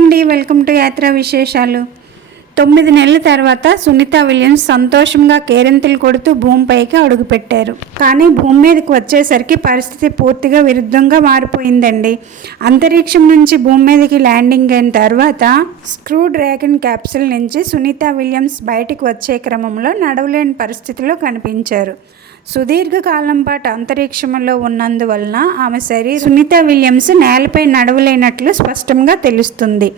అండి, welcome to యాత్ర విశేషాలు. 9 నెలల తర్వాత సునీత విలియమ్స్ సంతోషంగా కేరింతలు కొడుతూ భూమిపైకి అడుగుపెట్టారు. కానీ భూమి మీదకి వచ్చేసరికి పరిస్థితి పూర్తిగా విరుద్ధంగా మారిపోయిందండి. అంతరిక్షం నుంచి భూమి మీదకి ల్యాండింగ్ అయిన తర్వాత క్రూ డ్రాగన్ క్యాప్సూల్ నుంచి సునీత విలియమ్స్ బయటికి వచ్చే క్రమంలో నడవలేని పరిస్థితిలో కనిపించారు. సుదీర్ఘకాలం పాటు అంతరిక్షంలో ఉన్నందువలన ఆమె శరీరం సునీత విలియమ్స్ నేలపై నడవలేనట్లు స్పష్టంగా తెలుస్తుంది.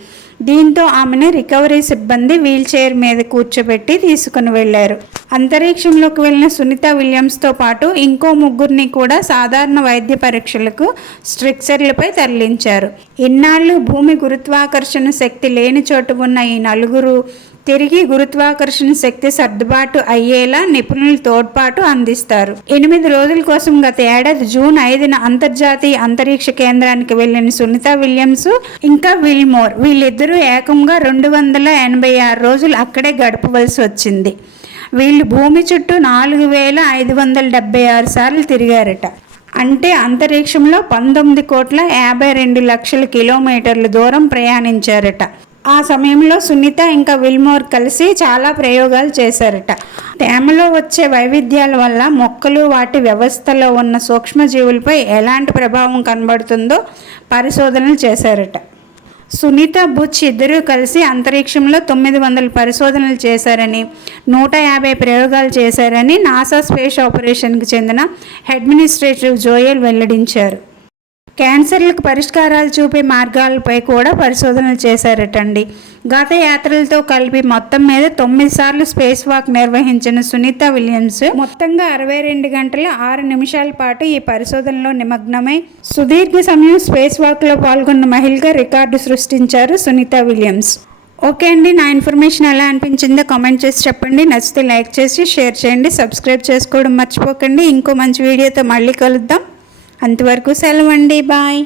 దీంతో ఆమెను రికవరీ సిబ్బంది వీల్ చైర్ మీద కూర్చోబెట్టి తీసుకుని వెళ్లారు. అంతరిక్షంలోకి వెళ్లిన సునీత విలియమ్స్తో పాటు ఇంకో ముగ్గురిని కూడా సాధారణ వైద్య పరీక్షలకు స్ట్రెక్చర్లపై తరలించారు. ఇన్నాళ్ళు భూమి గురుత్వాకర్షణ శక్తి లేని చోటు ఉన్న ఈ నలుగురు తిరిగి గురుత్వాకర్షణ శక్తి సర్దుబాటు అయ్యేలా నిపుణుల తోడ్పాటు అందిస్తారు. 8 రోజుల కోసం గత ఏడాది జూన్ 5న అంతర్జాతీయ అంతరిక్ష కేంద్రానికి వెళ్లిన సునీత విలియమ్స్ ఇంకా విల్మోర్ వీళ్ళిద్దరూ ఏకంగా 286 రోజులు అక్కడే గడపవలసి వచ్చింది. వీళ్ళు భూమి చుట్టూ 4576 సార్లు తిరిగారట. అంటే అంతరిక్షంలో 19,52,00,000 కిలోమీటర్ల దూరం ప్రయాణించారట. ఆ సమయంలో సునీత ఇంకా విల్మోర్ కలిసి చాలా ప్రయోగాలు చేశారట. తేమలో వచ్చే వైవిధ్యాల వల్ల మొక్కలు వాటి వ్యవస్థలో ఉన్న సూక్ష్మజీవులపై ఎలాంటి ప్రభావం కనబడుతుందో పరిశోధనలు చేశారట. సునీత బుచ్ ఇద్దరూ కలిసి అంతరిక్షంలో 900 పరిశోధనలు చేశారని 150 ప్రయోగాలు చేశారని నాసా స్పేస్ ఆపరేషన్కి చెందిన అడ్మినిస్ట్రేటివ్ జోయల్ వెల్లడించారు. క్యాన్సర్లకు పరిష్కారాలు చూపే మార్గాలపై కూడా పరిశోధనలు చేశారటండి. గత యాత్రలతో కలిపి మొత్తం మీద 9 సార్లు స్పేస్ వాక్ నిర్వహించిన సునీత విలియమ్స్ మొత్తంగా 62 గంటల 6 నిమిషాల పాటు ఈ పరిశోధనలో నిమగ్నమై సుదీర్ఘ సమయం స్పేస్ వాక్లో పాల్గొన్న మహిళగా రికార్డు సృష్టించారు సునీత విలియమ్స్. ఓకే అండి, నా ఇన్ఫర్మేషన్ ఎలా అనిపించిందో కామెంట్ చేసి చెప్పండి. నచ్చితే లైక్ చేసి షేర్ చేయండి, సబ్స్క్రైబ్ చేసుకోవడం మర్చిపోకండి. ఇంకో మంచి వీడియోతో మళ్ళీ కలుద్దాం. అంతవరకు సెలవండి, బాయ్.